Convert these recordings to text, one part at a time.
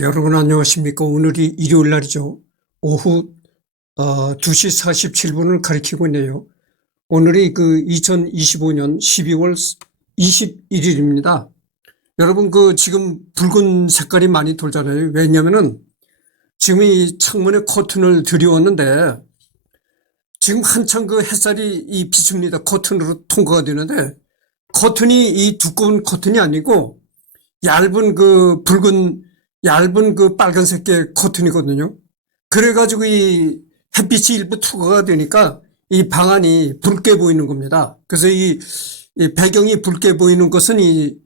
여러분 안녕하십니까. 오늘이 일요일 날이죠. 오후 2시 47분을 가리키고 있네요. 오늘이 그 2025년 12월 21일입니다. 여러분 지금 붉은 색깔이 많이 돌잖아요. 왜냐면은 지금 이 창문에 커튼을 들여왔는데 지금 한창 햇살이 비춥니다. 커튼으로 통과가 되는데 커튼이 이 두꺼운 커튼이 아니고 얇은 얇은 빨간색의 커튼이거든요. 그래가지고 이 햇빛이 일부 투과가 되니까 이 방 안이 붉게 보이는 겁니다. 그래서 이 배경이 붉게 보이는 것은 이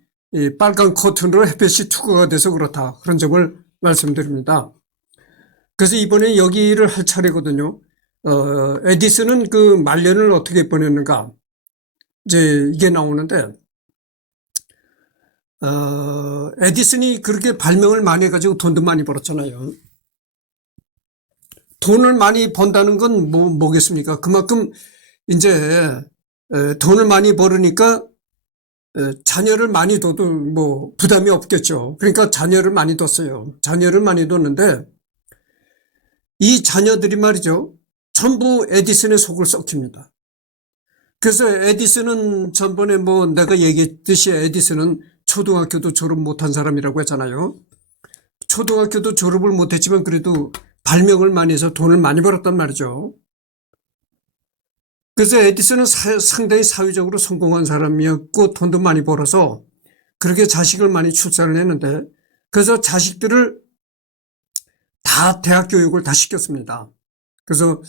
빨간 커튼으로 햇빛이 투과가 돼서 그렇다. 그런 점을 말씀드립니다. 그래서 이번에 여기를 할 차례거든요. 에디슨은 말년을 어떻게 보냈는가. 이제 이게 나오는데, 에디슨이 그렇게 발명을 많이 해가지고 돈도 많이 벌었잖아요. 돈을 많이 번다는 건 뭐겠습니까? 그만큼 이제 돈을 많이 벌으니까 자녀를 많이 둬도 부담이 없겠죠. 그러니까 자녀를 많이 뒀어요. 자녀를 많이 뒀는데 이 자녀들이 말이죠. 전부 에디슨의 속을 썩힙니다. 그래서 에디슨은 전번에 내가 얘기했듯이 에디슨은 초등학교도 졸업 못한 사람이라고 했잖아요. 초등학교도 졸업을 못했지만 그래도 발명을 많이 해서 돈을 많이 벌었단 말이죠. 그래서 에디슨은 상당히 사회적으로 성공한 사람이었고 돈도 많이 벌어서 그렇게 자식을 많이 출산을 했는데 그래서 자식들을 다 대학 교육을 다 시켰습니다. 그래서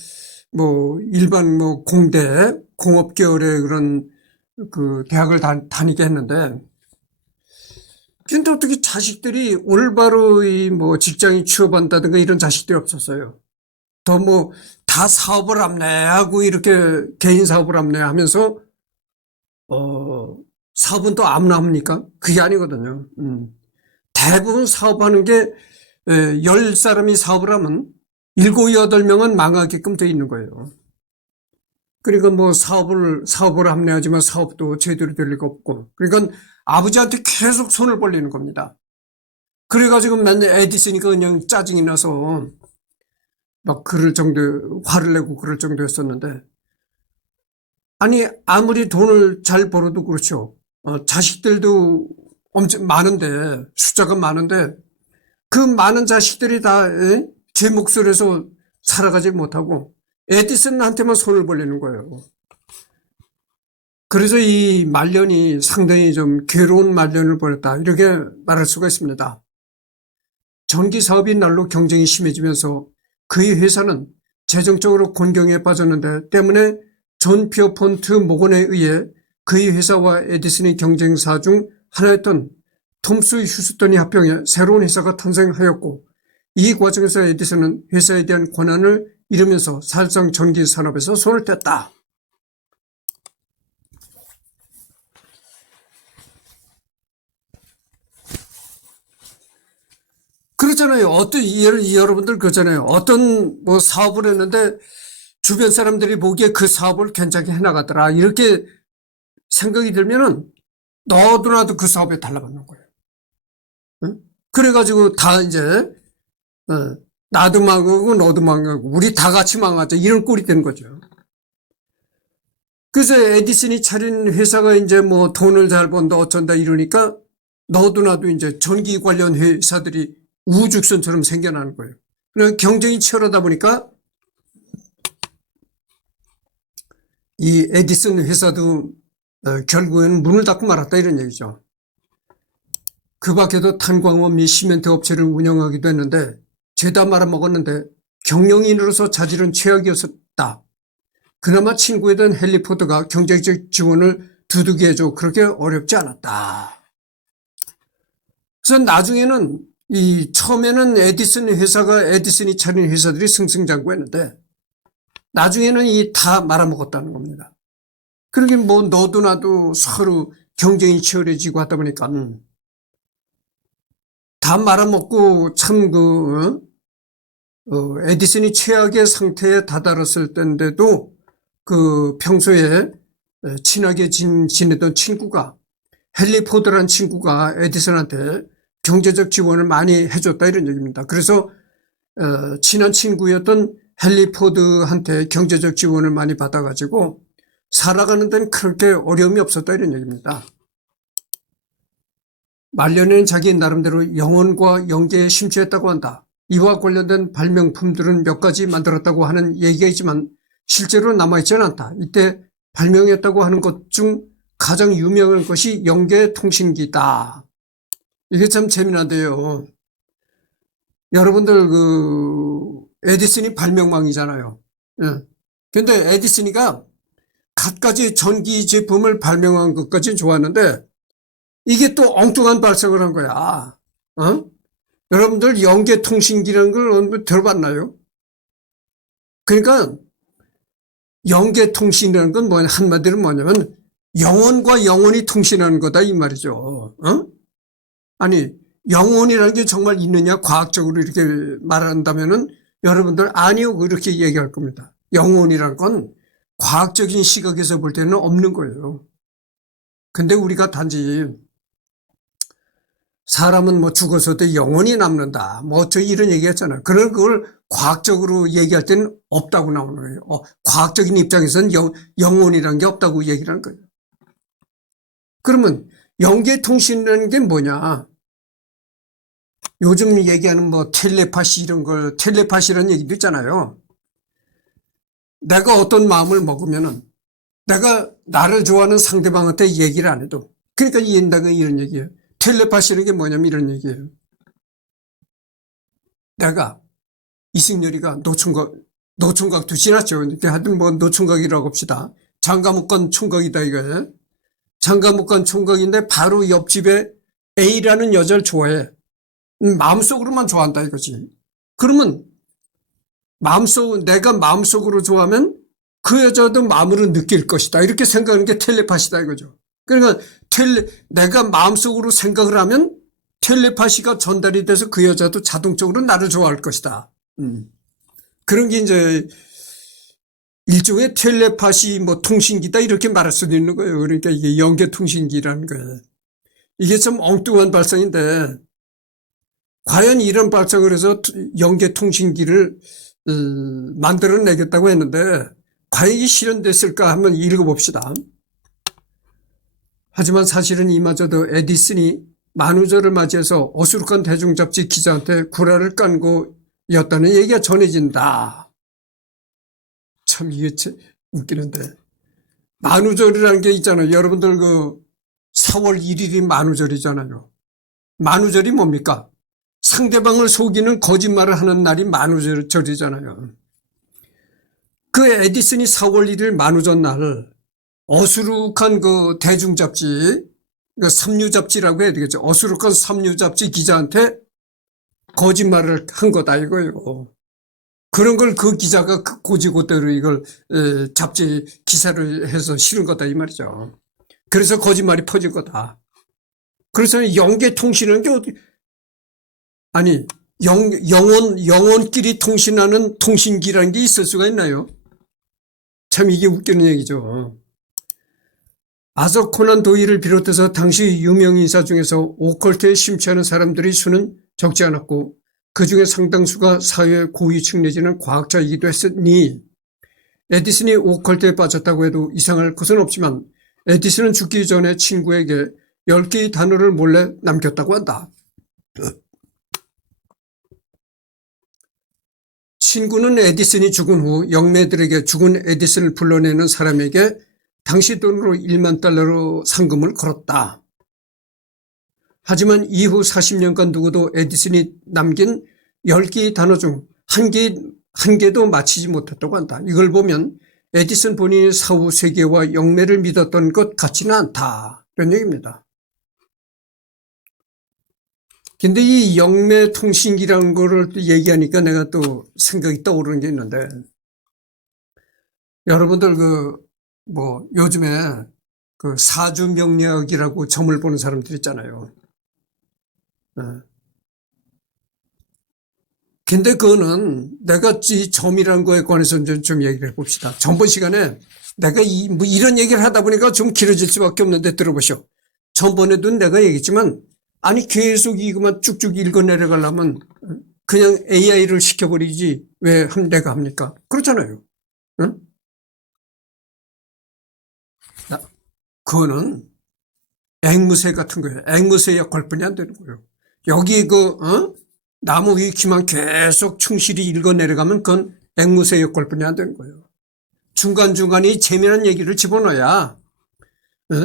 일반 공대, 공업계열의 그런 대학을 다니게 했는데 근데 어떻게 자식들이 올바로 직장에 취업한다든가 이런 자식들이 없었어요. 더 다 사업을 합리하고 이렇게 개인 사업을 합리하면서, 사업은 또 암나합니까? 그게 아니거든요. 대부분 사업하는 게, 10사람이 사업을 하면 7, 8명은 망하게끔 돼 있는 거예요. 그러니까 사업을 합리하지만 사업도 제대로 될 리가 없고. 그러니까 아버지한테 계속 손을 벌리는 겁니다. 그래가지고 맨날 에디슨이 그냥 짜증이 나서 화를 내고 그럴 정도였었는데. 아니, 아무리 돈을 잘 벌어도 그렇죠. 자식들도 엄청 많은데, 숫자가 많은데, 그 많은 자식들이 다 제 목소리에서 살아가지 못하고 에디슨한테만 손을 벌리는 거예요. 그래서 이 말년이 상당히 좀 괴로운 말년을 보냈다. 이렇게 말할 수가 있습니다. 전기 사업이 날로 경쟁이 심해지면서 그의 회사는 재정적으로 곤경에 빠졌는데 때문에 존 피어폰트 모건에 의해 그의 회사와 에디슨의 경쟁사 중 하나였던 톰스 휴스턴이 합병해 새로운 회사가 탄생하였고 이 과정에서 에디슨은 회사에 대한 권한을 잃으면서 사실상 전기 산업에서 손을 뗐다. 그렇잖아요. 여러분들 그렇잖아요. 어떤 사업을 했는데 주변 사람들이 보기에 그 사업을 괜찮게 해나가더라. 이렇게 생각이 들면은 너도 나도 그 사업에 달라붙는 거예요. 응? 그래가지고 다 이제, 나도 망하고 너도 망하고 우리 다 같이 망하자. 이런 꼴이 된 거죠. 그래서 에디슨이 차린 회사가 이제 돈을 잘 번다 어쩐다 이러니까 너도 나도 이제 전기 관련 회사들이 우후죽순처럼 생겨나는 거예요. 그러니까 경쟁이 치열하다 보니까 이 에디슨 회사도 결국에는 문을 닫고 말았다 이런 얘기죠. 그 밖에도 탄광업 및 시멘트 업체를 운영하기도 했는데 죄다 말아먹었는데 경영인으로서 자질은 최악이었다. 그나마 친구이던 헨리 포드가 경제적 지원을 두둑이 해줘 그렇게 어렵지 않았다. 그래서 나중에는 처음에는 에디슨이 차린 회사들이 승승장구했는데 나중에는 다 말아먹었다는 겁니다. 그러게 너도 나도 서로 경쟁이 치열해지고 하다 보니까 다 말아먹고 참 에디슨이 최악의 상태에 다다랐을 때인데도 평소에 친하게 지내던 친구가 헨리 포드라는 친구가 에디슨한테 경제적 지원을 많이 해줬다 이런 얘기입니다. 그래서 친한 친구였던 헨리 포드한테 경제적 지원을 많이 받아가지고 살아가는 데는 그렇게 어려움이 없었다 이런 얘기입니다. 말년에는 자기 나름대로 영혼과 영계에 심취했다고 한다. 이와 관련된 발명품들은 몇 가지 만들었다고 하는 얘기가 있지만 실제로 남아있지는 않다. 이때 발명했다고 하는 것 중 가장 유명한 것이 영계통신기다. 이게 참 재미난데요. 여러분들 에디슨이 발명왕이잖아요. 예. 근데 에디슨이가 갖가지 전기 제품을 발명한 것까지는 좋았는데 이게 또 엉뚱한 발상을 한 거야. 여러분들 영계통신기라는 걸 들어봤나요? 그러니까 영계통신이라는 건 뭐냐, 한마디로 뭐냐면 영혼과 영혼이 통신하는 거다 이 말이죠. 아니 영혼이라는 게 정말 있느냐 과학적으로 이렇게 말한다면은 여러분들 아니요 그렇게 얘기할 겁니다. 영혼이란 건 과학적인 시각에서 볼 때는 없는 거예요. 근데 우리가 단지 사람은 뭐 죽어서도 영혼이 남는다. 뭐 저 이런 얘기 했잖아요. 그걸 과학적으로 얘기할 때는 없다고 나오는 거예요. 과학적인 입장에서는 영혼이라는 게 없다고 얘기를 하는 거예요. 그러면 영계통신이라는 게 뭐냐? 요즘 얘기하는 뭐 텔레파시 이런 걸, 텔레파시라는 얘기도 있잖아요. 내가 어떤 마음을 먹으면은 내가 나를 좋아하는 상대방한테 얘기를 안 해도 그러니까 내가 이런 얘기예요. 텔레파시라는 게 뭐냐면 이런 얘기예요. 내가 이승열이가 노총각도 지났죠. 하여튼 뭐 노총각이라고 합시다. 장가못간 총각이다 이거예요. 장가못간 총각인데 바로 옆집에 A라는 여자를 좋아해. 마음속으로만 좋아한다 이거지. 그러면 내가 마음속으로 좋아하면 그 여자도 마음으로 느낄 것이다. 이렇게 생각하는 게 텔레파시다 이거죠. 그러니까 내가 마음속으로 생각을 하면 텔레파시가 전달이 돼서 그 여자도 자동적으로 나를 좋아할 것이다. 그런 게 이제 일종의 텔레파시 뭐 통신기다 이렇게 말할 수도 있는 거예요. 그러니까 이게 영계통신기라는 거예요. 이게 좀 엉뚱한 발상인데 과연 이런 발상을 해서 영계통신기를 만들어내겠다고 했는데 과연 이게 실현됐을까 한번 읽어봅시다. 하지만 사실은 이마저도 에디슨이 만우절을 맞이해서 어수룩한 대중잡지 기자한테 구라를 깐 거였다는 얘기가 전해진다. 참 이게 웃기는데 만우절이라는 게 있잖아요. 여러분들 4월 1일이 만우절이잖아요. 만우절이 뭡니까? 상대방을 속이는 거짓말을 하는 날이 만우절이잖아요. 그 에디슨이 4월 1일 만우절 날 어수룩한 대중잡지, 삼류잡지라고 해야 되겠죠. 어수룩한 삼류잡지 기자한테 거짓말을 한 거다 이거예요. 그런 걸 그 기자가 고지고대로 이걸 잡지 기사를 해서 실은 거다 이 말이죠. 그래서 거짓말이 퍼진 거다. 그래서 영계통신이라는 게 아니 영혼끼리 통신하는 통신기라는 게 있을 수가 있나요? 참 이게 웃기는 얘기죠. 아서 코난 도일을 비롯해서 당시 유명 인사 중에서 오컬트에 심취하는 사람들의 수는 적지 않았고 그중에 상당수가 사회 고위층 내지는 과학자이기도 했으니 에디슨이 오컬트에 빠졌다고 해도 이상할 것은 없지만 에디슨은 죽기 전에 친구에게 10개의 단어를 몰래 남겼다고 한다. 친구는 에디슨이 죽은 후 영매들에게 죽은 에디슨을 불러내는 사람에게 당시 돈으로 1만 달러로 상금을 걸었다. 하지만 이후 40년간 누구도 에디슨이 남긴 10개의 단어 중 한 개도 맞히지 못했다고 한다. 이걸 보면 에디슨 본인이 사후 세계와 영매를 믿었던 것 같지는 않다. 이런 얘기입니다. 근데 이 영매 통신기라는 거를 또 얘기하니까 내가 또 생각이 떠오르는 게 있는데 여러분들 요즘에 사주명리학이라고 점을 보는 사람들 있잖아요. 근데 그거는 내가 이 점이라는 거에 관해서 좀 얘기를 해봅시다. 전번 시간에 내가 이런 얘기를 하다 보니까 좀 길어질 수밖에 없는데 들어보시오. 전번에도 내가 얘기했지만 아니, 계속 이것만 쭉쭉 읽어 내려가려면 그냥 AI를 시켜버리지 왜 내가 합니까? 그렇잖아요. 응? 그거는 앵무새 같은 거예요. 앵무새 역할뿐이 안 되는 거예요. 여기 나무 위키만 계속 충실히 읽어 내려가면 그건 앵무새 역할뿐이 안 되는 거예요. 중간중간에 재미난 얘기를 집어넣어야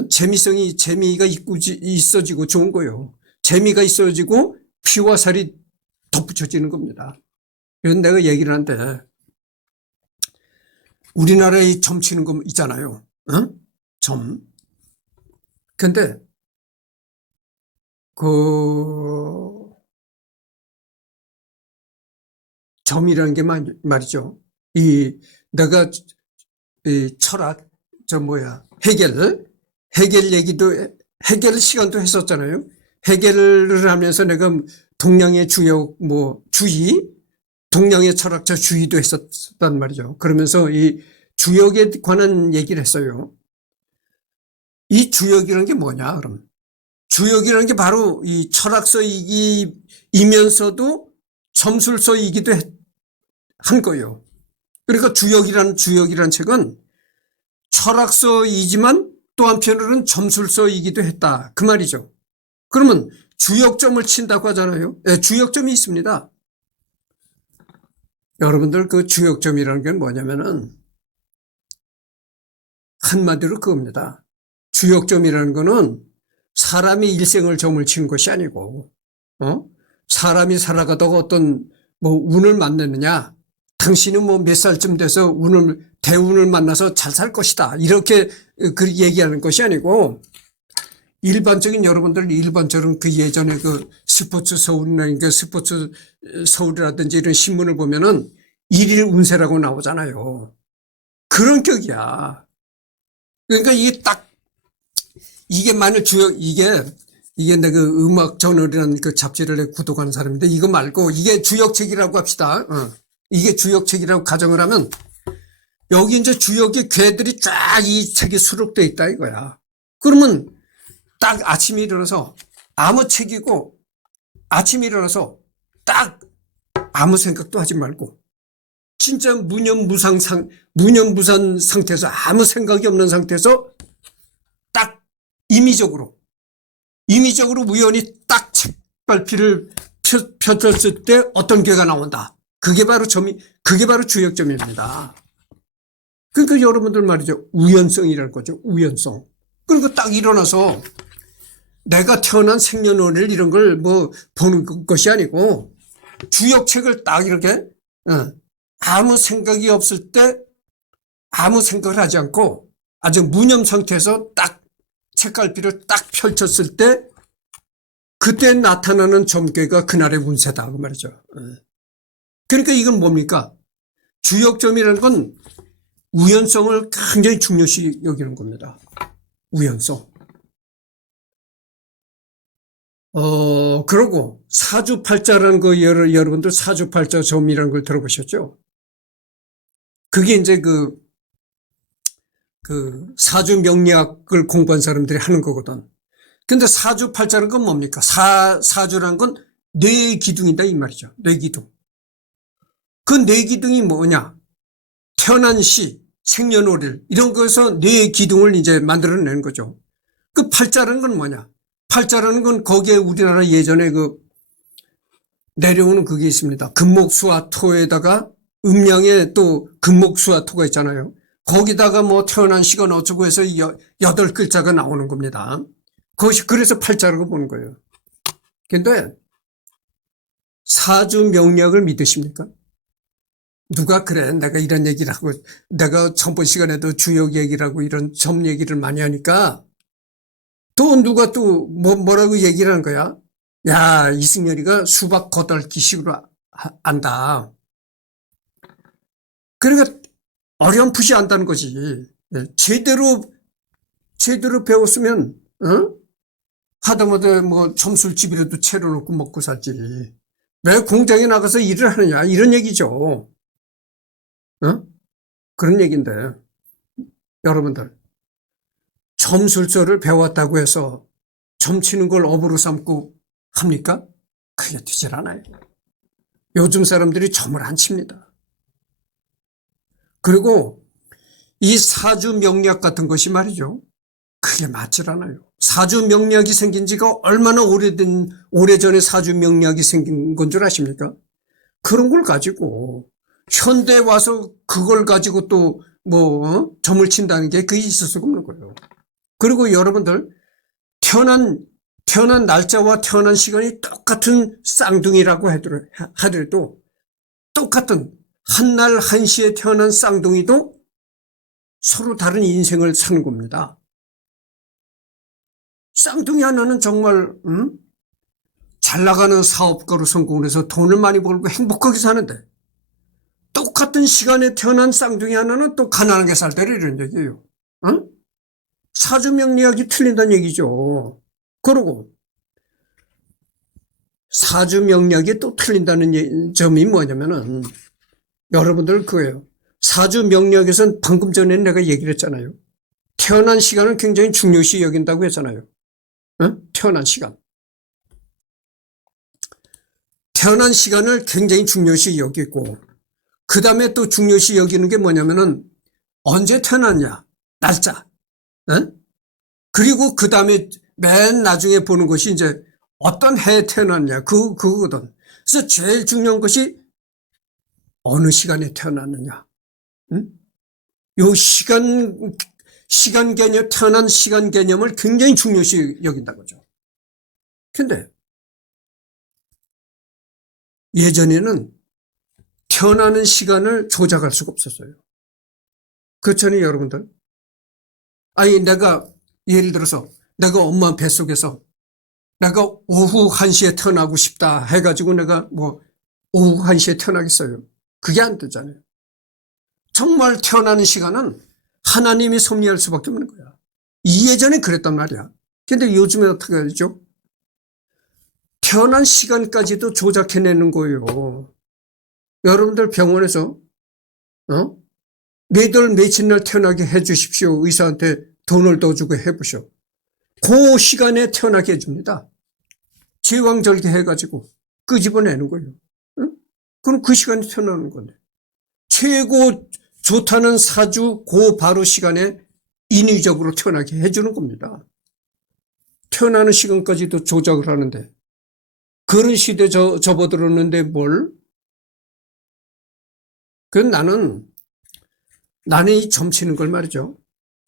재미가 있어지고 좋은 거예요. 재미가 있어지고 피와 살이 덧붙여지는 겁니다. 그래서 내가 얘기를 하는데 우리나라에 점 치는 거 있잖아요. 점. 근데 그 점이라는 게 말이죠. 내가 이 철학 해겔 얘기도 해겔 시간도 했었잖아요. 해겔을 하면서 내가 동양의 동양의 철학자 주의도 했었단 말이죠. 그러면서 이 주역에 관한 얘기를 했어요. 이 주역이라는 게 뭐냐, 그럼. 주역이라는 게 바로 이 철학서이면서도 점술서이기도 한 거예요. 그러니까 주역이라는 책은 철학서이지만 또 한편으로는 점술서이기도 했다. 그 말이죠. 그러면 주역점을 친다고 하잖아요. 네, 주역점이 있습니다. 여러분들 그 주역점이라는 게 뭐냐면은 한마디로 그겁니다. 주역점이라는 거는 사람이 일생을 점을 치는 것이 아니고, 사람이 살아가다가 어떤 운을 만나느냐, 당신은 몇 살쯤 돼서 대운을 만나서 잘 살 것이다. 이렇게 얘기하는 것이 아니고, 여러분들 일반적으로 그 예전에 그 스포츠 서울이라든지 이런 신문을 보면은 일일 운세라고 나오잖아요. 그런 격이야. 그러니까 이게 만일 이게 내가 음악 저널이라는 그 잡지를 구독하는 사람인데 이거 말고 이게 주역책이라고 합시다. 이게 주역책이라고 가정을 하면 여기 이제 주역의 괴들이 쫙 이 책에 수록되어 있다 이거야. 그러면 딱 아침에 일어나서 아무 책이고 아침에 일어나서 딱 아무 생각도 하지 말고 진짜 무념무산 상태에서 아무 생각이 없는 상태에서 딱 임의적으로 우연히 딱 책갈피를 펴졌을 때 어떤 괴가 나온다. 그게 바로 주역점입니다. 그러니까 여러분들 말이죠. 우연성이라는 거죠. 우연성. 그리고 딱 일어나서 내가 태어난 생년월일 이런 걸 보는 것이 아니고 주역책을 딱 이렇게 아무 생각이 없을 때 아무 생각을 하지 않고 아주 무념 상태에서 딱 책갈피를 딱 펼쳤을 때 그때 나타나는 점괘가 그날의 운세다 그 말이죠. 그러니까 이건 뭡니까? 주역점이라는 건 우연성을 굉장히 중요시 여기는 겁니다. 우연성. 그러고 사주팔자라는 거 여러분들 사주팔자 점이라는 걸 들어보셨죠? 그게 이제 그 사주 명리학을 공부한 사람들이 하는 거거든. 근데 사주팔자는 건 뭡니까? 사주라는 건 뇌의 기둥이다 이 말이죠. 뇌기둥. 그 뇌기둥이 뭐냐? 태어난 시, 생년월일 이런 거에서 뇌의 기둥을 이제 만들어내는 거죠. 그 팔자라는 건 뭐냐? 팔자라는 건 거기에 우리나라 예전에 내려오는 그게 있습니다. 금목수와 토에다가 음양에 또 금목수와 토가 있잖아요. 거기다가 태어난 시간 어쩌고 해서 8글자가 나오는 겁니다. 그것이 그래서 팔자라고 보는 거예요. 근데 사주 명리학을 믿으십니까? 누가 그래 내가 이런 얘기를 하고 내가 전번 시간에도 주역 얘기를 하고 이런 점 얘기를 많이 하니까 또 누가 또 뭐라고 얘기를 하는 거야? 야, 이승열이가 수박 겉핥기식으로 안다. 그러니까 어렴풋이 안다는 거지. 제대로 배웠으면 하다못해 점술집이라도 채워놓고 먹고 살지. 왜 공장에 나가서 일을 하느냐 이런 얘기죠. 그런 얘기인데 여러분들 점술서를 배웠다고 해서 점 치는 걸 업으로 삼고 합니까? 그게 되질 않아요. 요즘 사람들이 점을 안 칩니다. 그리고 이 사주 명리학 같은 것이 말이죠. 그게 맞질 않아요. 사주 명리학이 생긴 지가 얼마나 오래전에 사주 명리학이 생긴 건 줄 아십니까? 그런 걸 가지고 현대에 와서 그걸 가지고 또 점을 친다는 게 그게 있을 수가 없는 거예요. 그리고 여러분들 태어난 날짜와 태어난 시간이 똑같은 쌍둥이라고 하더라도 똑같은 한날 한시에 태어난 쌍둥이도 서로 다른 인생을 사는 겁니다. 쌍둥이 하나는 정말 잘 나가는 사업가로 성공을 해서 돈을 많이 벌고 행복하게 사는데 똑같은 시간에 태어난 쌍둥이 하나는 또 가난하게 살더라 이런 얘기예요. 사주명리학이 틀린다는 얘기죠. 그러고 사주명리학이 또 틀린다는 점이 뭐냐면은 여러분들 그거예요. 사주명리학에서는 방금 전에 내가 얘기를 했잖아요. 태어난 시간을 굉장히 중요시 여긴다고 했잖아요. 태어난 시간. 태어난 시간을 굉장히 중요시 여기고 그 다음에 또 중요시 여기는 게 뭐냐면은 언제 태어났냐 날짜. 그리고 그 다음에 맨 나중에 보는 것이 이제 어떤 해에 태어났냐 그거거든. 그래서 제일 중요한 것이 어느 시간에 태어났느냐. 요 시간 개념, 태어난 시간 개념을 굉장히 중요시 여긴다고죠. 근데 예전에는 태어나는 시간을 조작할 수가 없었어요. 그렇잖아요, 여러분들. 아니, 내가 예를 들어서 내가 엄마 뱃속에서 내가 오후 1시에 태어나고 싶다 해가지고 내가 오후 1시에 태어나겠어요. 그게 안 되잖아요. 정말 태어나는 시간은 하나님이 섭리할 수밖에 없는 거야. 예전에 그랬단 말이야. 근데 요즘에 어떻게 하죠? 태어난 시간까지도 조작해내는 거예요. 여러분들 병원에서 몇월 며칠 날 태어나게 해 주십시오. 의사한테 돈을 더 주고 해보셔. 그 시간에 태어나게 해줍니다. 제왕절개 해가지고 끄집어내는 거예요. 그럼 그 시간에 태어나는 건데. 최고 좋다는 사주 그 바로 시간에 인위적으로 태어나게 해주는 겁니다. 태어나는 시간까지도 조작을 하는데 그런 시대에 접어들었는데 뭘? 나는 이 점치는 걸 말이죠.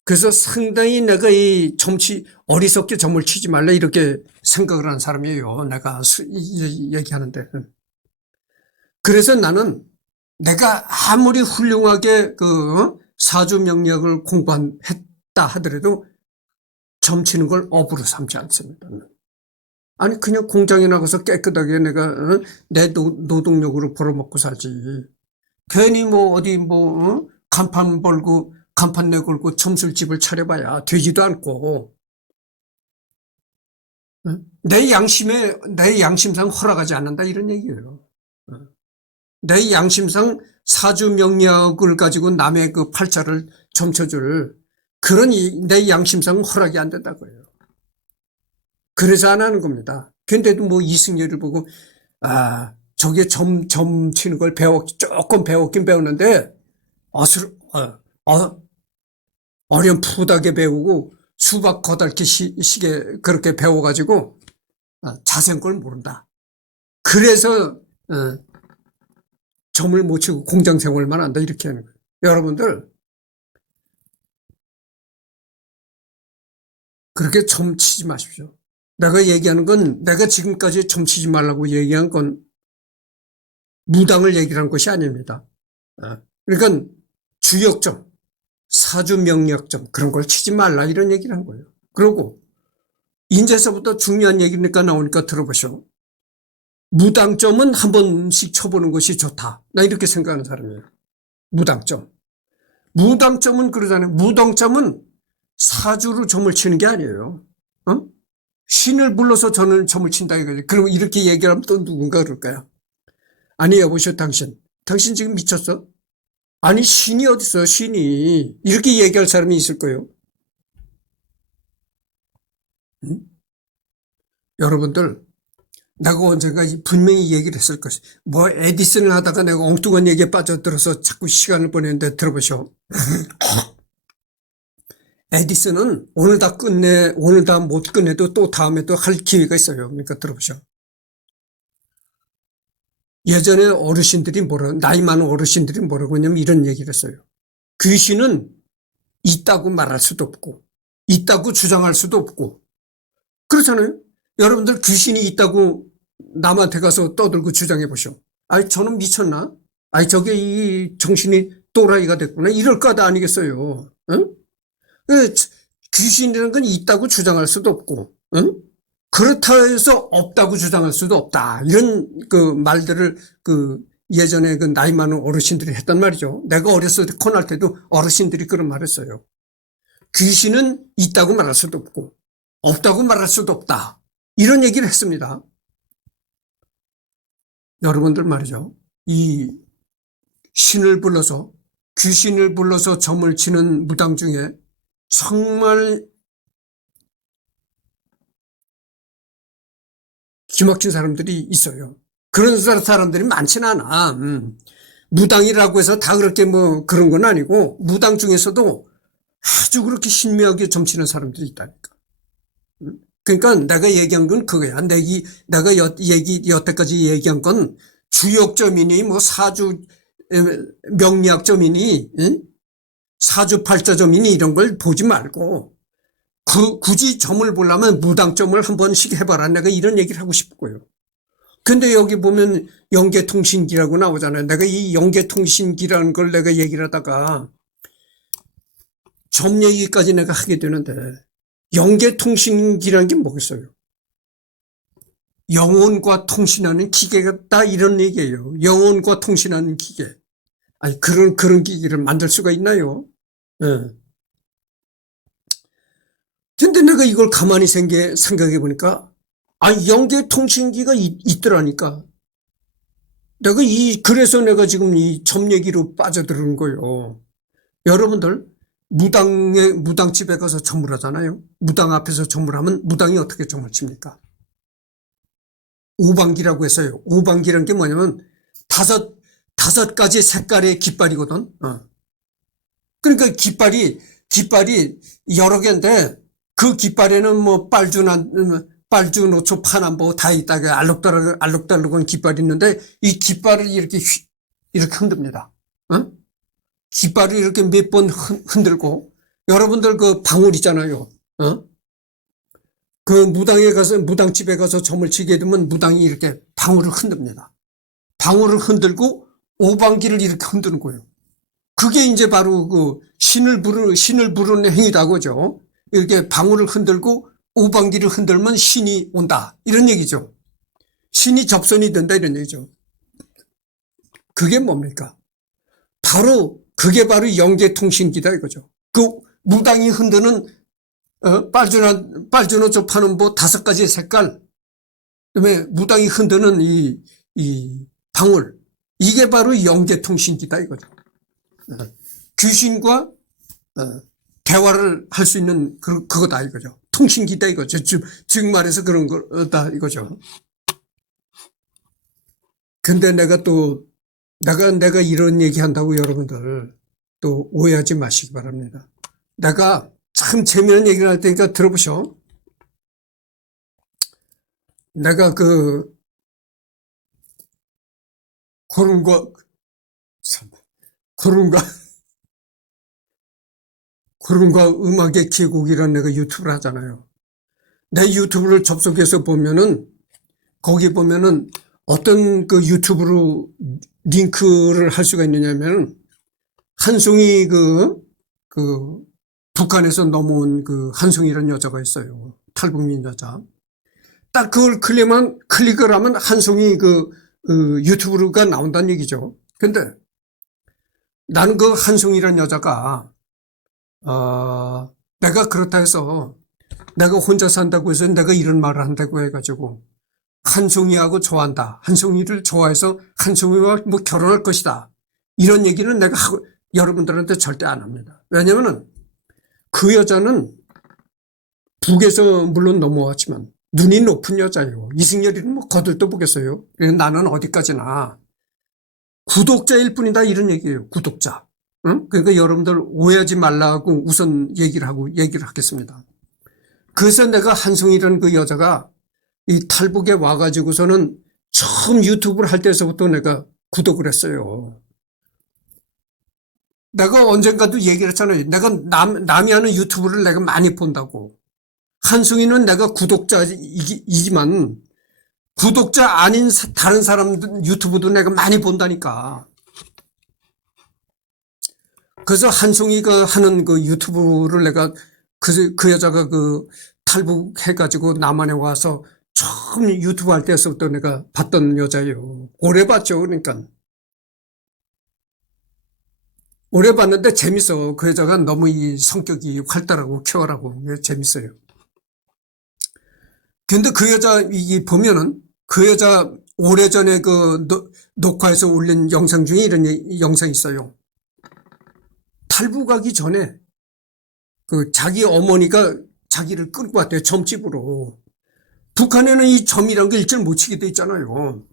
그래서 상당히 내가 이 어리석게 점을 치지 말라 이렇게 생각을 하는 사람이에요. 내가 얘기하는데. 그래서 나는 내가 아무리 훌륭하게 사주 명리학을 공부했다 하더라도 점치는 걸 업으로 삼지 않습니다. 아니 그냥 공장에 나가서 깨끗하게 내가 내 노동력으로 벌어먹고 살지. 괜히 어디 간판 벌고 간판 내걸고 점술집을 차려봐야 되지도 않고 내 양심상 허락하지 않는다 이런 얘기예요. 내 양심상 사주 명리학을 가지고 남의 그 팔자를 점쳐줄 그런 내 양심상 허락이 안 된다고요. 그래서 안 하는 겁니다. 근데도 이승열을 보고 저게 점 치는 걸 조금 배웠긴 배웠는데 어렴풋하게 배우고 수박 거달기 시게 그렇게 배워가지고 자세한 걸 모른다. 그래서 점을 못 치고 공장 생활만 한다 이렇게 하는 거예요. 여러분들 그렇게 점 치지 마십시오. 내가 얘기하는 건 내가 지금까지 점 치지 말라고 얘기한 건 무당을 얘기를 한 것이 아닙니다. 그러니까 주역점, 사주명리학점 그런 걸 치지 말라 이런 얘기를 한 거예요. 그리고 이제서부터 중요한 얘기니까 나오니까 들어보시오. 무당점은 한 번씩 쳐보는 것이 좋다. 나 이렇게 생각하는 사람이에요. 무당점. 무당점은 그러잖아요. 무당점은 사주로 점을 치는 게 아니에요. 신을 불러서 저는 점을 친다 이거지. 그럼 이렇게 얘기하면 또 누군가 그럴까요? 아니 여보시오 당신 지금 미쳤어? 아니 신이 어딨어 신이. 이렇게 얘기할 사람이 있을 거예요. 여러분들 내가 언젠가 분명히 얘기를 했을 것이. 뭐 에디슨을 하다가 내가 엉뚱한 얘기에 빠져들어서 자꾸 시간을 보내는데 들어보시오. 에디슨은 오늘 다 못 끝내도 또 다음에 또 할 기회가 있어요. 그러니까 들어보시오. 예전에 나이 많은 어르신들이 뭐라고 하냐면 이런 얘기를 했어요. 귀신은 있다고 말할 수도 없고, 있다고 주장할 수도 없고, 그렇잖아요. 여러분들 귀신이 있다고 남한테 가서 떠들고 주장해 보시오. 아이, 저는 미쳤나? 아이, 저게 이 정신이 또라이가 됐구나. 이럴 거다 아니겠어요. 응? 귀신이라는 건 있다고 주장할 수도 없고, 응? 그렇다 해서 없다고 주장할 수도 없다. 이런 그 말들을 예전에 그 나이 많은 어르신들이 했단 말이죠. 내가 어렸을 때 코날 때도 어르신들이 그런 말을 했어요. 귀신은 있다고 말할 수도 없고, 없다고 말할 수도 없다. 이런 얘기를 했습니다. 여러분들 말이죠. 이 귀신을 불러서 점을 치는 무당 중에 정말 기막힌 사람들이 있어요. 그런 사람들이 많지는 않아. 무당이라고 해서 다 그렇게 뭐 그런 건 아니고, 무당 중에서도 아주 그렇게 신묘하게 점치는 사람들이 있다니까. 그러니까 내가 얘기한 건 그거야. 내가 여태까지 얘기한 건 주역점이니 뭐 명리학점이니 사주팔자점이니 이런 걸 보지 말고 굳이 점을 보려면 무당점을 한 번씩 해봐라. 내가 이런 얘기를 하고 싶고요. 근데 여기 보면 영계통신기라고 나오잖아요. 내가 이 영계통신기라는 걸 내가 얘기를 하다가 점 얘기까지 내가 하게 되는데, 영계통신기라는 게 뭐겠어요? 영혼과 통신하는 기계다 이런 얘기예요. 영혼과 통신하는 기계. 아니, 그런 기계를 만들 수가 있나요? 예. 근데 내가 이걸 가만히 생각해 보니까, 영계통신기가 있더라니까. 그래서 내가 지금 이 점 얘기로 빠져드는 거예요. 여러분들, 무당집에 가서 점을 하잖아요. 무당 앞에서 점을 하면 무당이 어떻게 점을 칩니까? 오방기라고 했어요. 오방기라는 게 뭐냐면 다섯 가지 색깔의 깃발이거든. 그러니까 깃발이 여러 개인데 그 깃발에는 뭐 빨주, 노초, 파남보 다 있다가 알록달록한 깃발이 있는데 이 깃발을 이렇게 흔듭니다. 깃발을 이렇게 몇 번 흔들고, 여러분들 그 방울 있잖아요. 그 무당집에 가서 점을 치게 되면 무당이 이렇게 방울을 흔듭니다. 방울을 흔들고 오방기를 이렇게 흔드는 거예요. 그게 이제 바로 그 신을 부르는 행위다고죠. 이렇게 방울을 흔들고 오방기를 흔들면 신이 온다. 이런 얘기죠. 신이 접선이 된다. 이런 얘기죠. 그게 뭡니까? 그게 바로 영계통신기다 이거죠. 그 무당이 흔드는 빨주노초 파는 뭐 5가지 색깔, 그다음에 무당이 흔드는 이 방울, 이게 바로 영계통신기다 이거죠. 귀신과 대화를 할 수 있는 그거다 이거죠. 통신기다 이거죠. 즉 말해서 그런 거다 이거죠. 근데 내가 이런 얘기 한다고 여러분들 또 오해하지 마시기 바랍니다. 내가 참 재미있는 얘기를 할 테니까 들어보셔. 내가 구름과 음악의 계곡이라는 내가 유튜브를 하잖아요. 내 유튜브를 접속해서 보면은, 거기 보면은 어떤 그 유튜브로 링크를 할 수가 있느냐면, 한송이 북한에서 넘어온 그 한송이라는 여자가 있어요. 탈북민 여자. 딱 그걸 클릭을 하면 한송이 유튜브가 나온다는 얘기죠. 근데 나는 그 한송이라는 여자가, 내가 그렇다 해서 내가 혼자 산다고 해서 내가 이런 말을 한다고 해가지고 한송이하고 좋아한다. 한송이를 좋아해서 한송이와 뭐 결혼할 것이다. 이런 얘기는 내가 여러분들한테 절대 안 합니다. 왜냐면은 그 여자는 북에서 물론 넘어왔지만 눈이 높은 여자예요. 이승열이는 뭐 거들떠 보겠어요. 그래서 나는 어디까지나 구독자일 뿐이다 이런 얘기예요. 구독자. 응? 그러니까 여러분들 오해하지 말라고 우선 얘기를 하겠습니다. 그래서 내가 한송이라는 그 여자가 이 탈북에 와가지고서는 처음 유튜브를 할 때서부터 내가 구독을 했어요. 내가 언젠가도 얘기를 했잖아요. 내가 남이 하는 유튜브를 내가 많이 본다고. 한송이는 내가 구독자이지만 구독자 아닌 다른 사람들 유튜브도 내가 많이 본다니까. 그래서 한송이가 하는 그 유튜브를 내가 그 여자가 그 탈북해가지고 남한에 와서 처음 유튜브 할 때서부터 내가 봤던 여자예요. 오래 봤죠. 그러니까. 오래 봤는데 재밌어. 그 여자가 너무 이 성격이 활달하고 쾌활하고 재밌어요. 근데 그 여자 이 보면은 그 여자 오래전에 그 녹화해서 올린 영상 중에 이런 영상이 있어요. 탈북하기 전에 그 자기 어머니가 자기를 끌고 왔대요. 점집으로. 북한에는 이 점이라는 게 일절 못 치게 돼 있잖아요.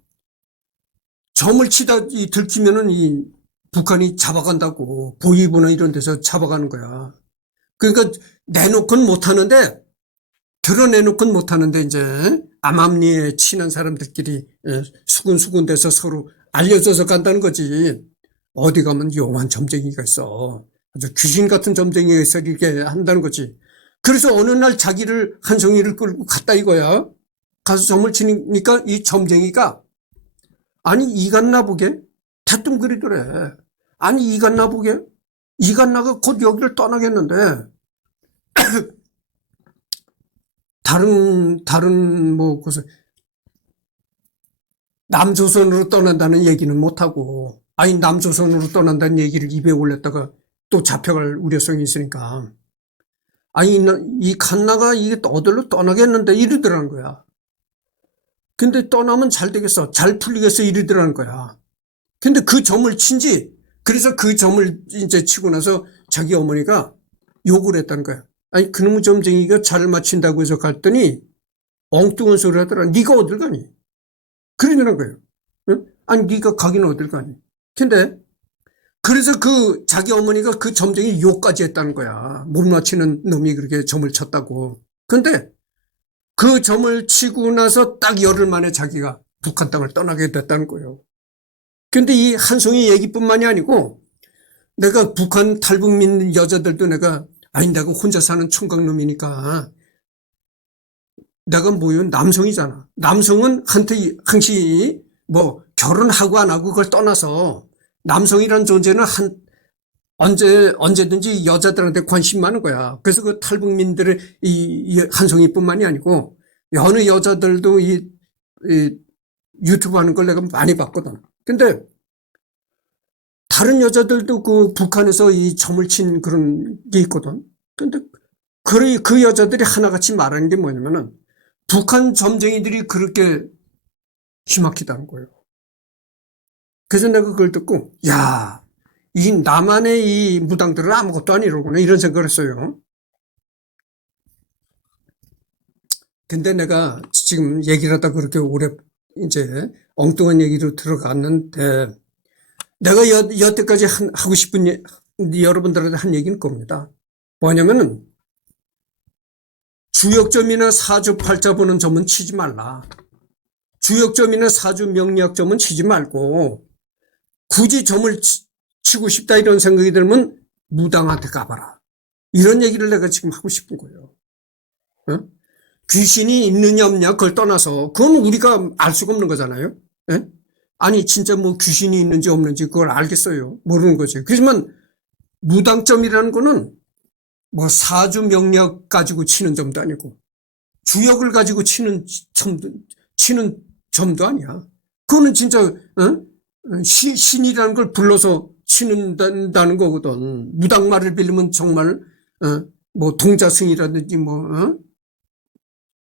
점을 치다 들키면은 이 북한이 잡아간다고. 보위부나 이런 데서 잡아가는 거야. 그러니까 내놓고는 못하는데 드러내놓고는 못하는데 이제 암암리에 친한 사람들끼리 수군수군 돼서 서로 알려져서 간다는 거지. 어디 가면 용한 점쟁이가 있어. 아주 귀신 같은 점쟁이가 있어 이렇게 한다는 거지. 그래서 어느 날 자기를 한송이를 끌고 갔다 이거야. 가서 점을 치니까 이 점쟁이가 아니 이갓나 보게 대뜸거리더래. 아니 이갓나 보게 이갓나가 곧 여기를 떠나겠는데 다른 뭐 그래서 남조선으로 떠난다는 얘기는 못하고 아니 남조선으로 떠난다는 얘기를 입에 올렸다가 또 잡혀갈 우려성이 있으니까 아니 이 갓나가 이게 어디로 떠나겠는데 이러더라는 거야. 근데 떠나면 잘 되겠어 잘 풀리겠어 이러더라는 거야. 근데 그 점을 친지 그래서 그 점을 이제 치고 나서 자기 어머니가 욕을 했다는 거야. 아니 그놈의 점쟁이가 잘 맞춘다고 해서 갔더니 엉뚱한 소리 하더라. 네가 어딜 가니? 그러는 거예요. 응? 아니 네가 가기는 어딜 가니? 근데 그래서 그 자기 어머니가 그 점쟁이 욕까지 했다는 거야. 못 맞히는 놈이 그렇게 점을 쳤다고. 근데 그 점을 치고 나서 딱 열흘 만에 자기가 북한 땅을 떠나게 됐다는 거예요. 근데 이 한송이 얘기뿐만이 아니고 내가 북한 탈북민 여자들도 내가 아니 내가 혼자 사는 총각놈이니까 내가 뭐요 남성이잖아. 남성은 항시 뭐 결혼하고 안 하고 그걸 떠나서 남성이라는 존재는 언제든지 여자들한테 관심 많은 거야. 그래서 그 탈북민들의 이 한송이뿐만이 아니고 여느 여자들도 이 유튜브 하는 걸 내가 많이 봤거든. 근데 다른 여자들도 그 북한에서 이 점을 친 그런 게 있거든. 근데 그 여자들이 하나같이 말하는 게 뭐냐면은 북한 점쟁이들이 그렇게 기막히다는 거예요. 그래서 내가 그걸 듣고 야, 이 남한의 이 무당들은 아무것도 아니로구나 이런 생각을 했어요. 근데 내가 지금 얘기를 하다 그렇게 오래 이제 엉뚱한 얘기로 들어갔는데 내가 여태까지 하고 싶은 여러분들한테 한 얘기는 겁니다. 뭐냐면은 주역점이나 사주 팔자 보는 점은 치지 말라. 주역점이나 사주 명리학점은 치지 말고 굳이 점을 치고 싶다 이런 생각이 들면 무당한테 가봐라. 이런 얘기를 내가 지금 하고 싶은 거예요. 어? 귀신이 있느냐 없느냐 그걸 떠나서 그건 우리가 알 수가 없는 거잖아요. 예? 아니 진짜 뭐 귀신이 있는지 없는지 그걸 알겠어요. 모르는 거죠. 그렇지만 무당점이라는 거는 뭐 사주 명력 가지고 치는 점도 아니고 주역을 가지고 치는 점도 아니야. 그거는 진짜 신이라는 걸 불러서 치는다는 거거든. 무당말을 빌리면 정말 뭐 동자승이라든지 뭐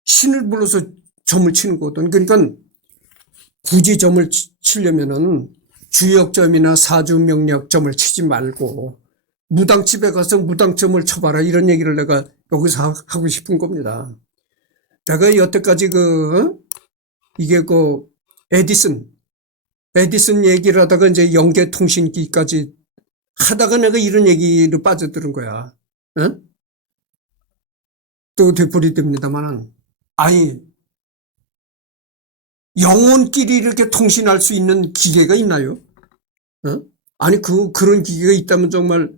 신을 불러서 점을 치는 거거든. 그러니까 굳이 점을 치려면은 주역점이나 사주 명력점을 치지 말고 무당집에 가서 무당점을 쳐봐라 이런 얘기를 내가 여기서 하고 싶은 겁니다. 제가 여태까지 이게 에디슨 얘기를 하다가 이제 영계통신기까지 하다가 내가 이런 얘기로 빠져드는 거야. 응? 또 되풀이 됩니다만은, 아니, 영혼끼리 이렇게 통신할 수 있는 기계가 있나요? 응? 아니, 그런 기계가 있다면 정말,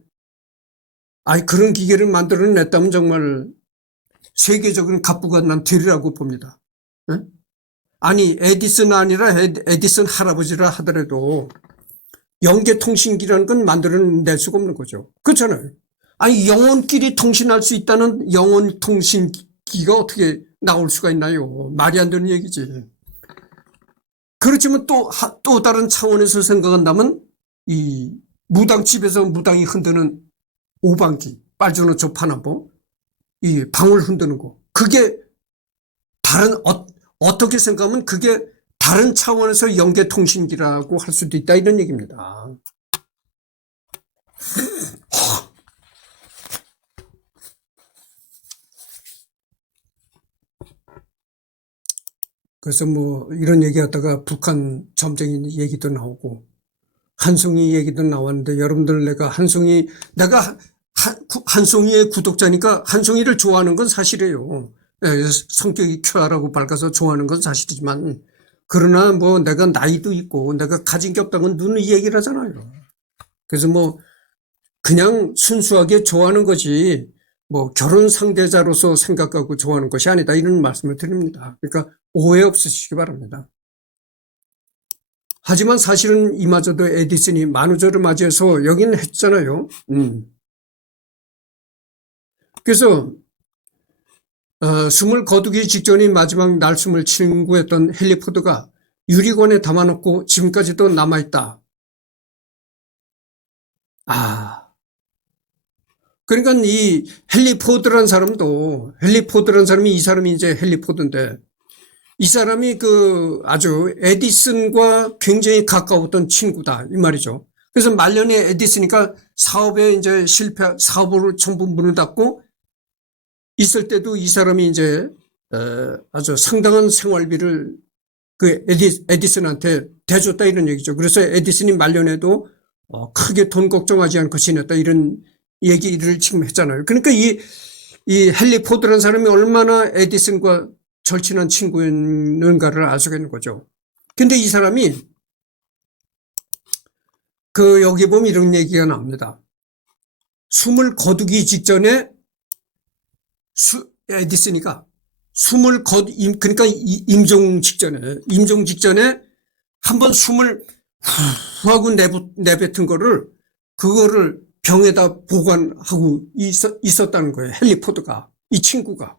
아니, 그런 기계를 만들어냈다면 정말 세계적인 갑부가 난 되리라고 봅니다. 응? 아니, 에디슨 아니라 에디슨 할아버지라 하더라도 영계통신기라는 건 만들어낼 수가 없는 거죠. 그렇잖아요. 아니, 영혼끼리 통신할 수 있다는 영혼통신기가 어떻게 나올 수가 있나요? 말이 안 되는 얘기지. 그렇지만 또 다른 차원에서 생각한다면 이 무당집에서 무당이 흔드는 오방기, 빨주노초 파나보, 이 방울 흔드는 거. 그게 어떻게 생각하면 그게 다른 차원에서 영계통신기라고 할 수도 있다 이런 얘기입니다. 그래서 이런 얘기하다가 북한 점쟁이 얘기도 나오고 한송이 얘기도 나왔는데 여러분들 내가 한송이의 구독자니까 한송이를 좋아하는 건 사실이에요. 성격이 큐아라고 밝아서 좋아하는 건 사실이지만 그러나 내가 나이도 있고 내가 가진 게 없다고 눈을 얘기를 하잖아요. 그래서 그냥 순수하게 좋아하는 거지 결혼 상대자로서 생각하고 좋아하는 것이 아니다 이런 말씀을 드립니다. 그러니까 오해 없으시기 바랍니다. 하지만 사실은 이마저도 에디슨이 만우절을 맞이해서 여기는 했잖아요. 그래서 숨을 거두기 직전인 마지막 날숨을 친구했던 헨리 포드가 유리관에 담아놓고 지금까지도 남아있다. 그러니까 이 헨리 포드라는 사람이 이 사람이 이제 헨리 포드인데 이 사람이 아주 에디슨과 굉장히 가까웠던 친구다 이 말이죠. 그래서 말년에 에디슨이니까 사업에 이제 사업으로 전부 문을 닫고 있을 때도 이 사람이 이제 아주 상당한 생활비를 에디슨한테 대줬다 이런 얘기죠. 그래서 에디슨이 말년에도 크게 돈 걱정하지 않고 지냈다 이런 얘기를 지금 했잖아요. 그러니까 이 헨리 포드라는 사람이 얼마나 에디슨과 절친한 친구였는가를 알 수가 있는 거죠. 근데 이 사람이 여기 보면 이런 얘기가 나옵니다. 숨을 거두기 직전에 에디슨이가 그러니까 임종 직전에 한번 숨을 후 하고 내뱉은 그거를 병에다 보관하고 있었다는 거예요. 헨리 포드가, 이 친구가.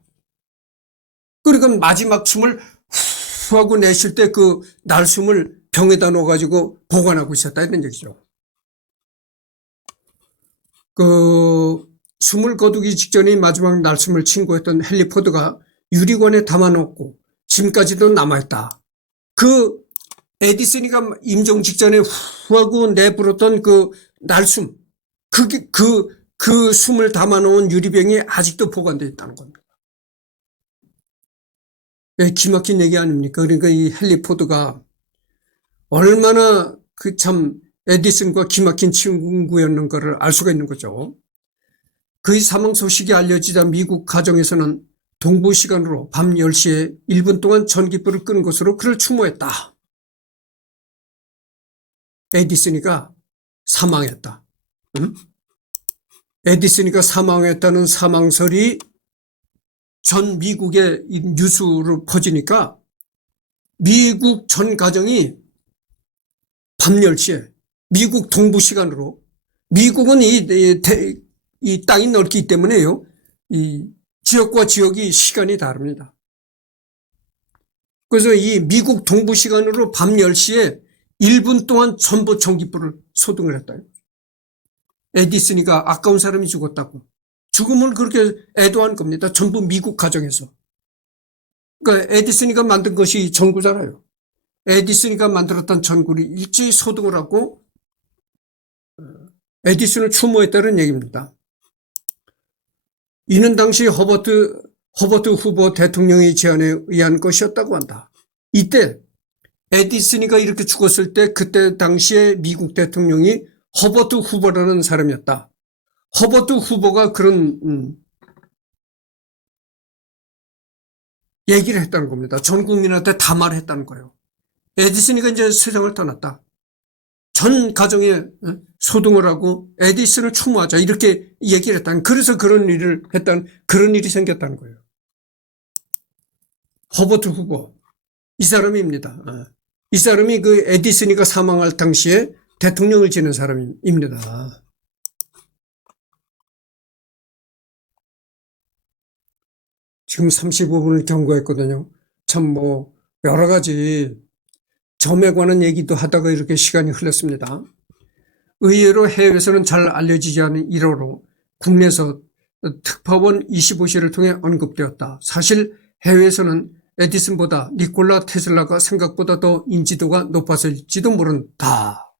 그러니까 마지막 숨을 후 하고 내쉴 때 그 날숨을 병에다 넣어가지고 보관하고 있었다 이런 얘기죠. 숨을 거두기 직전에 마지막 날숨을 친구했던 헨리 포드가 유리관에 담아놓고 지금까지도 남아있다. 에디슨이가 임종 직전에 후 하고 내불었던 날숨, 그 숨을 담아놓은 유리병이 아직도 보관되어 있다는 겁니다. 기막힌 얘기 아닙니까? 그러니까 이 헨리 포드가 얼마나 참 에디슨과 기막힌 친구였는가를 알 수가 있는 거죠. 그의 사망 소식이 알려지자 미국 가정에서는 동부 시간으로 밤 10시에 1분 동안 전기불을 끄는 것으로 그를 추모했다. 에디슨이가 사망했다. 에디슨이가 사망했다는 사망설이 전 미국의 뉴스로 퍼지니까 미국 전 가정이 밤 10시에 미국 동부 시간으로 미국은 이 땅이 넓기 때문에요. 이 지역과 지역이 시간이 다릅니다. 그래서 이 미국 동부 시간으로 밤 10시에 1분 동안 전부 전기불을 소등을 했다. 에디슨이가 아까운 사람이 죽었다고. 죽음을 그렇게 애도한 겁니다. 전부 미국 가정에서. 그러니까 에디슨이가 만든 것이 전구잖아요. 에디슨이가 만들었던 전구를 일제히 소등을 하고 에디슨을 추모했다는 얘기입니다. 이는 당시 허버트 후보 대통령의 제안에 의한 것이었다고 한다. 이때 에디슨이가 이렇게 죽었을 때 그때 당시에 미국 대통령이 허버트 후보라는 사람이었다. 허버트 후보가 그런 얘기를 했다는 겁니다. 전 국민한테 다 말했다는 거예요. 에디슨이가 이제 세상을 떠났다. 전 가정에 소등을 하고 에디슨을 추모하자 이렇게 얘기를 했다는, 그래서 그런 일을 했다는, 그런 일이 생겼다는 거예요. 허버트 후보 이 사람입니다. 이 사람이 그 에디슨이가 사망할 당시에 대통령을 지낸 사람입니다. 지금 35분을 경과했거든요. 참 여러 가지 점에 관한 얘기도 하다가 이렇게 시간이 흘렀습니다. 의외로 해외에서는 잘 알려지지 않은 일화로 국내에서 특파원 25시를 통해 언급되었다. 사실 해외에서는 에디슨보다 니콜라 테슬라가 생각보다 더 인지도가 높았을지도 모른다.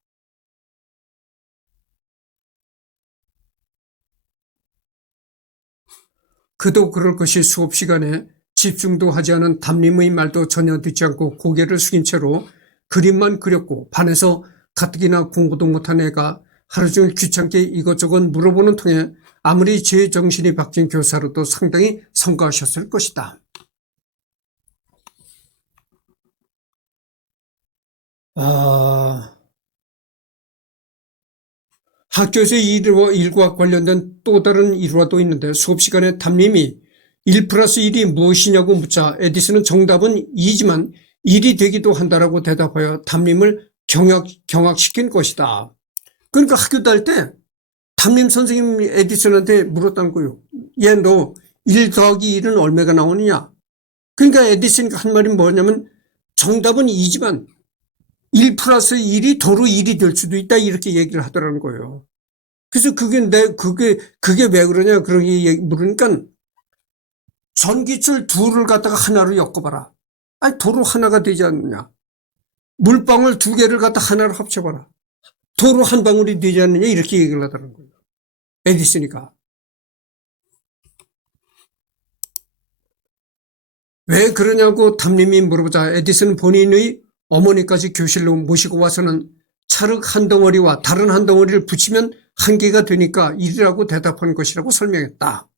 그도 그럴 것이 수업 시간에 집중도 하지 않은 담임의 말도 전혀 듣지 않고 고개를 숙인 채로 그림만 그렸고 반에서 가뜩이나 공부도 못한 애가 하루 종일 귀찮게 이것저것 물어보는 통에 아무리 제 정신이 바뀐 교사로도 상당히 성가하셨을 것이다. 학교에서 일과 관련된 또 다른 일화도 있는데 수업 시간에 담임이 1 플러스 1이 무엇이냐고 묻자 에디슨은 정답은 2지만 1이 되기도 한다라고 대답하여 담임을 경악시킨 것이다. 그러니까 학교 다닐 때 담임 선생님이 에디슨한테 물었다는 거예요. 얘 너 1 더하기 1은 얼마가 나오느냐. 그러니까 에디슨이 한 말이 뭐냐면 정답은 2지만 1 플러스 1이 도로 1이 될 수도 있다 이렇게 얘기를 하더라는 거예요. 그래서 그게 왜 그러냐 그러게 물으니까 전기줄 둘을 갖다가 하나로 엮어봐라. 아니 도로 하나가 되지 않느냐. 물방울 2개를 갖다 하나로 합쳐봐라. 도로 한 방울이 되지 않느냐 이렇게 얘기를 하더라는 거예요. 에디슨이가. 왜 그러냐고 담임이 물어보자 에디슨은 본인의 어머니까지 교실로 모시고 와서는 찰흙 한 덩어리와 다른 한 덩어리를 붙이면 한 개가 되니까 1이라고 대답한 것이라고 설명했다.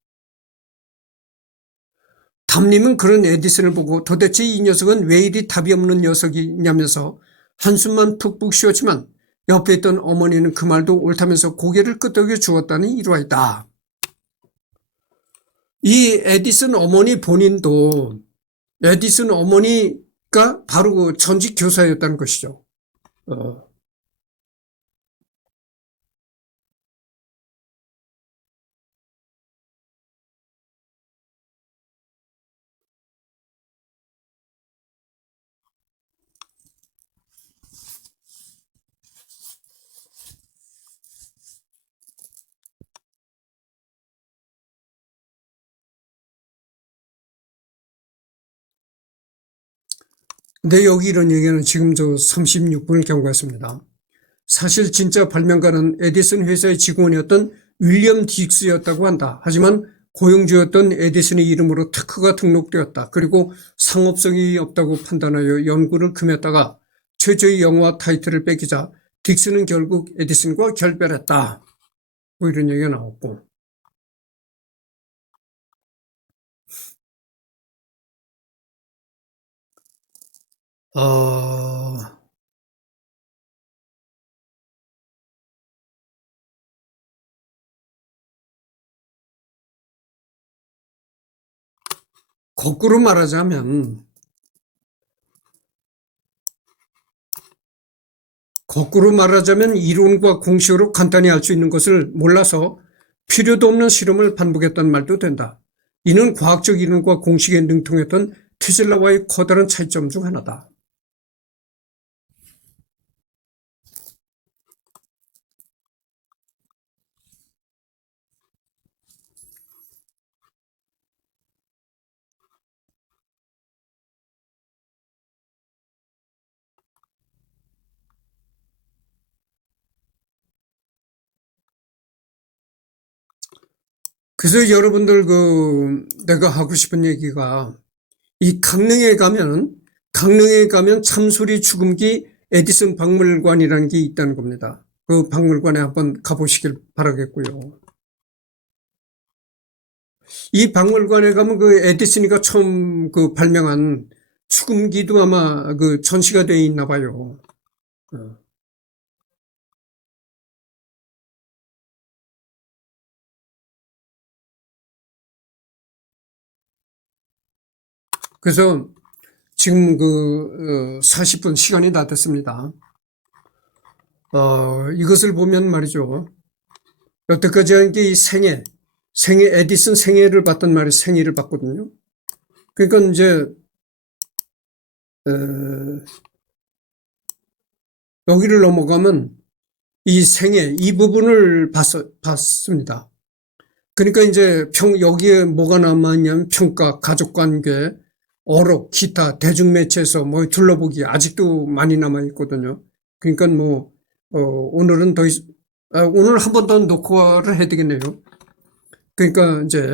담임은 그런 에디슨을 보고 도대체 이 녀석은 왜 이리 답이 없는 녀석이냐면서 한숨만 푹푹 쉬었지만 옆에 있던 어머니는 그 말도 옳다면서 고개를 끄덕여 주었다는 일화이다. 이 에디슨 어머니 본인도 에디슨 어머니가 바로 그 전직 교사였다는 것이죠. 근데 여기 이런 얘기는 지금 저 36분을 경과했습니다. 사실 진짜 발명가는 에디슨 회사의 직원이었던 윌리엄 딕스였다고 한다. 하지만 고용주였던 에디슨의 이름으로 특허가 등록되었다. 그리고 상업성이 없다고 판단하여 연구를 금했다가 최초의 영화 타이틀을 뺏기자 딕스는 결국 에디슨과 결별했다. 뭐 이런 얘기가 나왔고. 거꾸로 말하자면 이론과 공식으로 간단히 알 수 있는 것을 몰라서 필요도 없는 실험을 반복했던 말도 된다. 이는 과학적 이론과 공식에 능통했던 테슬라와의 커다란 차이점 중 하나다. 그래서 여러분들 내가 하고 싶은 얘기가 이 강릉에 가면 참소리 죽음기 에디슨 박물관이라는 게 있다는 겁니다. 그 박물관에 한번 가보시길 바라겠고요. 이 박물관에 가면 그 에디슨이가 처음 발명한 축음기도 아마 전시가 되어 있나 봐요. 그래서 지금 40분 시간이 다 됐습니다. 이것을 보면 말이죠. 여태까지 한 게 이 생애, 에디슨 생애를 봤단 말이에요. 생애를 봤거든요. 그러니까 이제, 여기를 넘어가면 이 생애, 이 부분을 봤습니다. 그러니까 이제 여기에 뭐가 남아있냐면 평가, 가족관계, 어록, 기타, 대중매체에서 뭐 둘러보기 아직도 많이 남아있거든요. 그러니까 오늘은 오늘 한 번 더 녹화를 해야 되겠네요. 그러니까 이제